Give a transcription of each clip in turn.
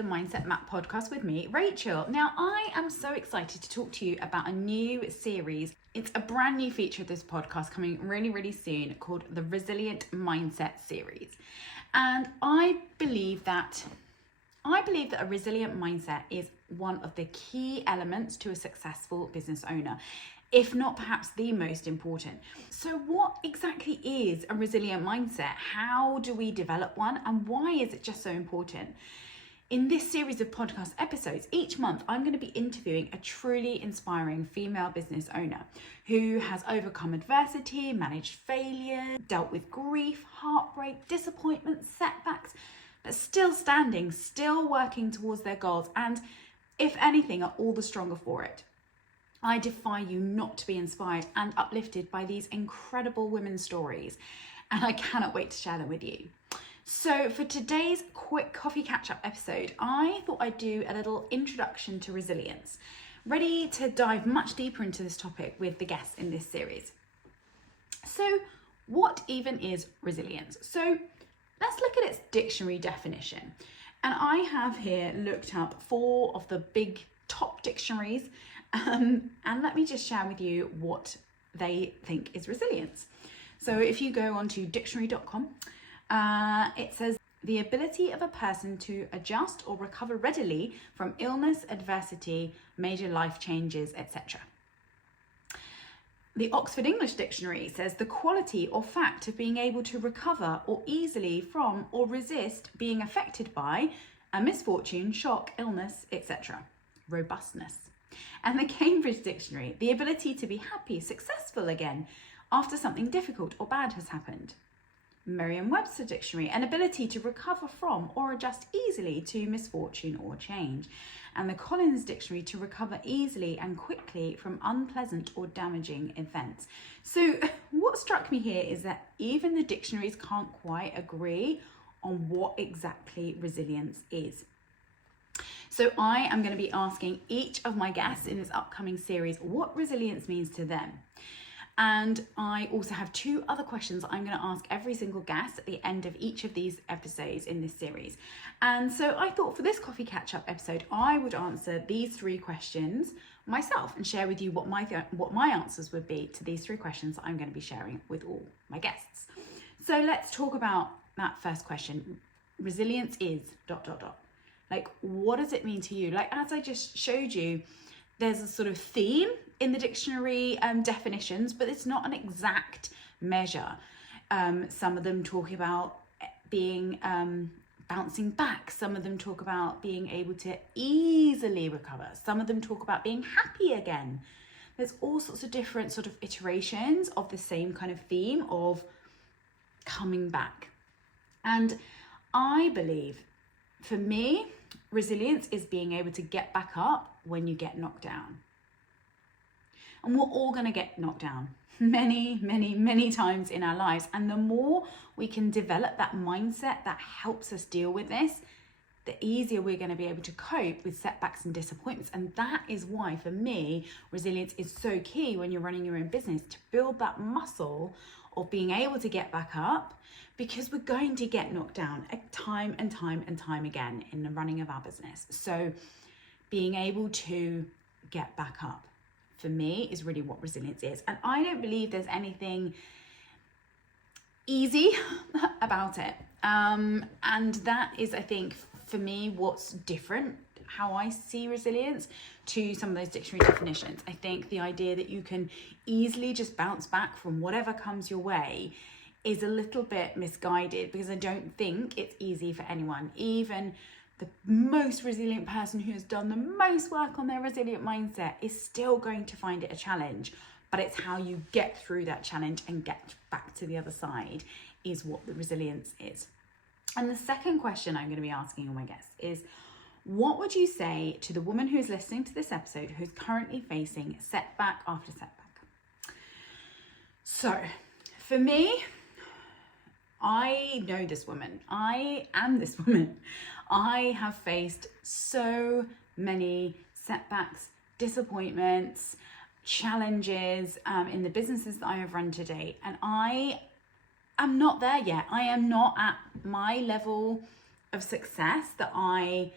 the Mindset Map podcast with me, Rachel. Now, I am so excited to talk to you about a new series. It's a brand new feature of this podcast coming really, really soon called the Resilient Mindset series. And I believe that a resilient mindset is one of the key elements to a successful business owner, if not perhaps the most important. So what exactly is a resilient mindset? How do we develop one? And why is it just so important? In this series of podcast episodes, each month I'm going to be interviewing a truly inspiring female business owner who has overcome adversity, managed failure, dealt with grief, heartbreak, disappointment, setbacks, but still standing, still working towards their goals, and if anything, are all the stronger for it. I defy you not to be inspired and uplifted by these incredible women's stories, and I cannot wait to share them with you. So for today's quick coffee catch-up episode, I thought I'd do a little introduction to resilience, ready to dive much deeper into this topic with the guests in this series. So what even is resilience? So let's look at its dictionary definition. And I have here looked up 4 of the big top dictionaries, and let me just share with you what they think is resilience. So if you go onto dictionary.com, it says the ability of a person to adjust or recover readily from illness, adversity, major life changes, etc. The Oxford English Dictionary says the quality or fact of being able to recover or easily from or resist being affected by a misfortune, shock, illness, etc. Robustness. And the Cambridge Dictionary, the ability to be happy, successful again after something difficult or bad has happened. Merriam-Webster Dictionary, an ability to recover from or adjust easily to misfortune or change. And the Collins Dictionary, to recover easily and quickly from unpleasant or damaging events. So what struck me here is that even the dictionaries can't quite agree on what exactly resilience is. So I am going to be asking each of my guests in this upcoming series what resilience means to them. And I also have 2 other questions I'm going to ask every single guest at the end of each of these episodes in this series. And so I thought for this coffee catch-up episode, I would answer these 3 questions myself and share with you what my answers would be to these 3 questions I'm going to be sharing with all my guests. So let's talk about that first question. Resilience is ... Like, what does it mean to you? Like, as I just showed you, there's a sort of theme in the dictionary definitions, but it's not an exact measure. Some of them talk about being bouncing back. Some of them talk about being able to easily recover. Some of them talk about being happy again. There's all sorts of different sort of iterations of the same kind of theme of coming back. And I believe, for me, resilience is being able to get back up when you get knocked down. And we're all going to get knocked down many times in our lives. And the more we can develop that mindset that helps us deal with this, the easier we're going to be able to cope with setbacks and disappointments. And that is why, for me, resilience is so key when you're running your own business, to build that muscle of being able to get back up, because we're going to get knocked down time and time again in the running of our business. So being able to get back up, for me, is really what resilience is. And I don't believe there's anything easy about it. And that is, I think, for me, what's different, how I see resilience to some of those dictionary definitions. I think the idea that you can easily just bounce back from whatever comes your way is a little bit misguided, because I don't think it's easy for anyone. Even the most resilient person who has done the most work on their resilient mindset is still going to find it a challenge. But it's how you get through that challenge and get back to the other side is what the resilience is. And the second question I'm going to be asking all my guests is, what would you say to the woman who's listening to this episode who's currently facing setback after setback? So for me, I know this woman. I am this woman. I have faced so many setbacks, disappointments, challenges in the businesses that I have run to date. And I am not there yet. I am not at my level of success that I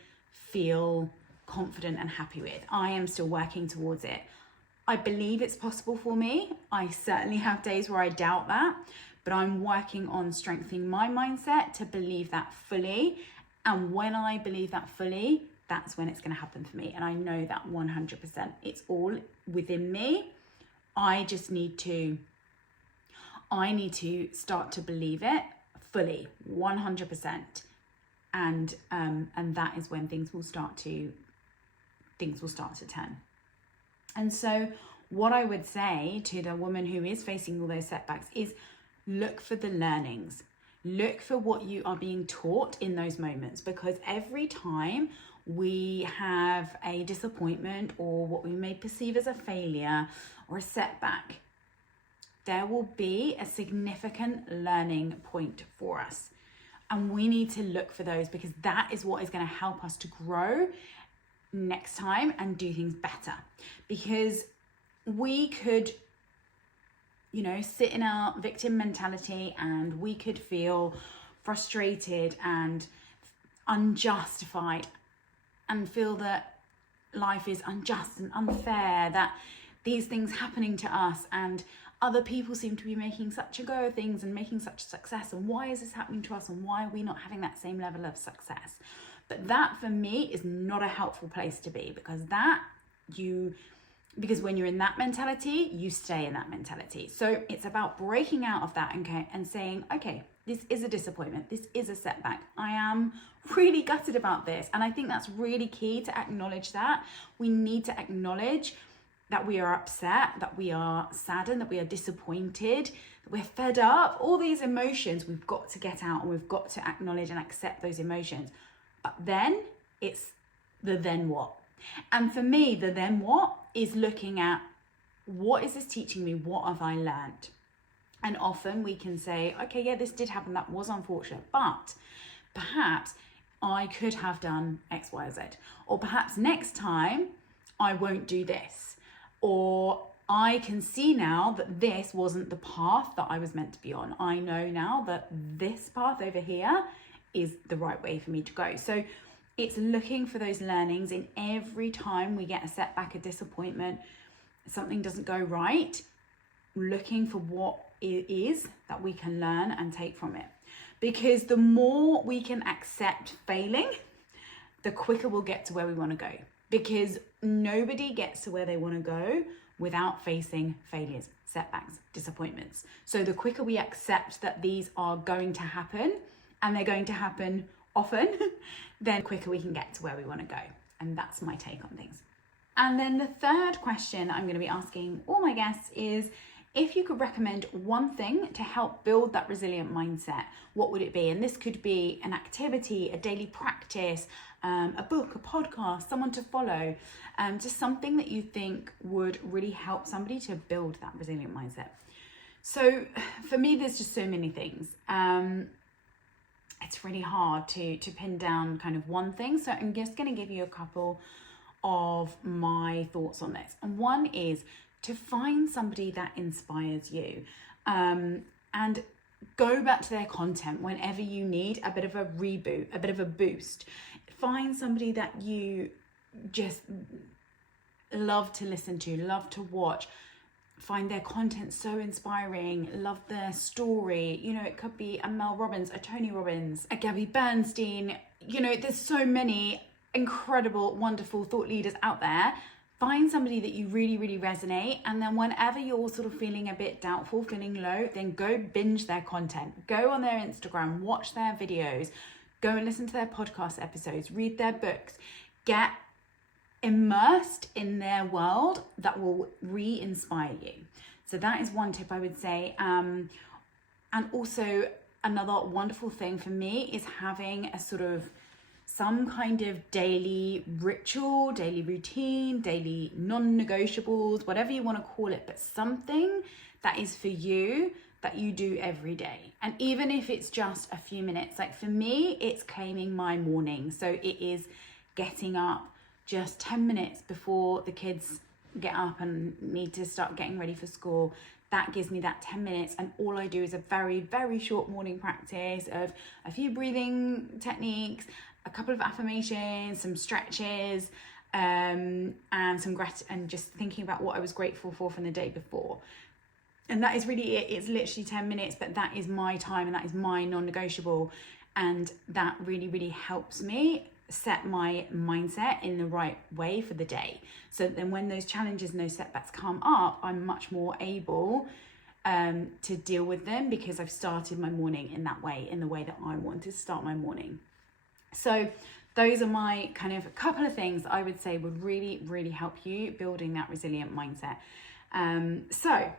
feel confident and happy with. I am still working towards it. I believe it's possible for me. I certainly have days where I doubt that, but I'm working on strengthening my mindset to believe that fully. And when I believe that fully, that's when it's going to happen for me. And I know that 100%. It's all within me. I need to start to believe it fully, 100%. And that is when things will start to turn. And so what I would say to the woman who is facing all those setbacks is look for the learnings. Look for what you are being taught in those moments, because every time we have a disappointment or what we may perceive as a failure or a setback, there will be a significant learning point for us. And we need to look for those, because that is what is going to help us to grow next time and do things better. Because we could, sit in our victim mentality and we could feel frustrated and unjustified and feel that life is unjust and unfair, that these things happening to us and other people seem to be making such a go of things and making such success, and why is this happening to us and why are we not having that same level of success? But that for me is not a helpful place to be, because when you're in that mentality, you stay in that mentality. So it's about breaking out of that, and saying, okay, this is a disappointment, this is a setback, I am really gutted about this. And I think that's really key, to acknowledge that. We need to acknowledge that we are upset, that we are saddened, that we are disappointed, that we're fed up. All these emotions we've got to get out, and we've got to acknowledge and accept those emotions. But then it's the then what. And for me, the then what is looking at, what is this teaching me? What have I learned? And often we can say, okay, yeah, this did happen. That was unfortunate, but perhaps I could have done X, Y, Z. Or perhaps next time I won't do this. Or I can see now that this wasn't the path that I was meant to be on. I know now that this path over here is the right way for me to go. So it's looking for those learnings in every time we get a setback, a disappointment, something doesn't go right, looking for what it is that we can learn and take from it. Because the more we can accept failing, the quicker we'll get to where we want to go. Because nobody gets to where they want to go without facing failures, setbacks, disappointments. So the quicker we accept that these are going to happen, and they're going to happen often, then the quicker we can get to where we want to go. And that's my take on things. And then the third question I'm going to be asking all my guests is, if you could recommend one thing to help build that resilient mindset, what would it be? And this could be an activity, a daily practice, a book, a podcast, someone to follow, just something that you think would really help somebody to build that resilient mindset. So for me, there's just so many things. It's really hard to pin down kind of one thing. So I'm just going to give you a couple of my thoughts on this. And one is to find somebody that inspires you, and go back to their content whenever you need a bit of a reboot, a bit of a boost. Find somebody that you just love to listen to, love to watch. Find their content so inspiring, love their story. It could be a Mel Robbins, a Tony Robbins, a Gabby Bernstein. There's so many incredible, wonderful thought leaders out there. Find somebody that you really, really resonate. And then whenever you're sort of feeling a bit doubtful, feeling low, then go binge their content. Go on their Instagram, watch their videos, go and listen to their podcast episodes, read their books, get immersed in their world that will re-inspire you. So that is one tip I would say. And also another wonderful thing for me is having a sort of some kind of daily ritual, daily routine, daily non-negotiables, whatever you want to call it, but something that is for you that you do every day. And even if it's just a few minutes, like for me, it's claiming my morning. So it is getting up just 10 minutes before the kids get up and need to start getting ready for school. that gives me that 10 minutes, and all I do is a very, very short morning practice of a few breathing techniques, a couple of affirmations, some stretches, and some and just thinking about what I was grateful for from the day before. And that is really it. It's literally 10 minutes, but that is my time and that is my non-negotiable. And that really, really helps me set my mindset in the right way for the day. So then when those challenges and those setbacks come up, I'm much more able to deal with them, because I've started my morning in that way, in the way that I want to start my morning. So those are my kind of a couple of things I would say would really, really help you building that resilient mindset. So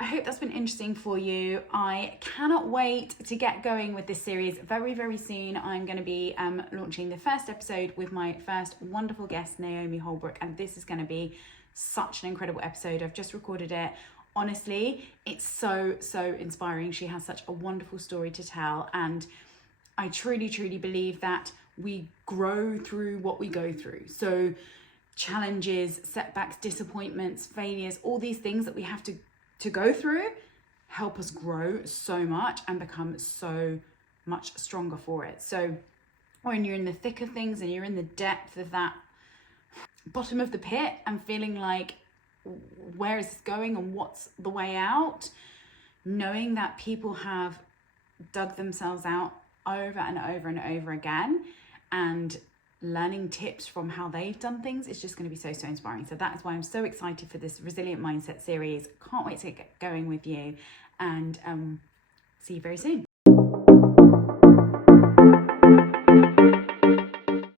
I hope that's been interesting for you. I cannot wait to get going with this series very, very soon. I'm going to be launching the first episode with my first wonderful guest, Naomi Holbrook, and this is going to be such an incredible episode. I've just recorded it. Honestly, it's so, so inspiring. She has such a wonderful story to tell, and I truly, truly believe that we grow through what we go through. So challenges, setbacks, disappointments, failures, all these things that we have to go through help us grow so much and become so much stronger for it. So when you're in the thick of things and you're in the depth of that bottom of the pit and feeling like, where is this going and what's the way out, knowing that people have dug themselves out over and over and over again and learning tips from how they've done things, it's just going to be so, so inspiring. So that is why I'm so excited for this Resilient Mindset series. Can't wait to get going with you, and see you very soon.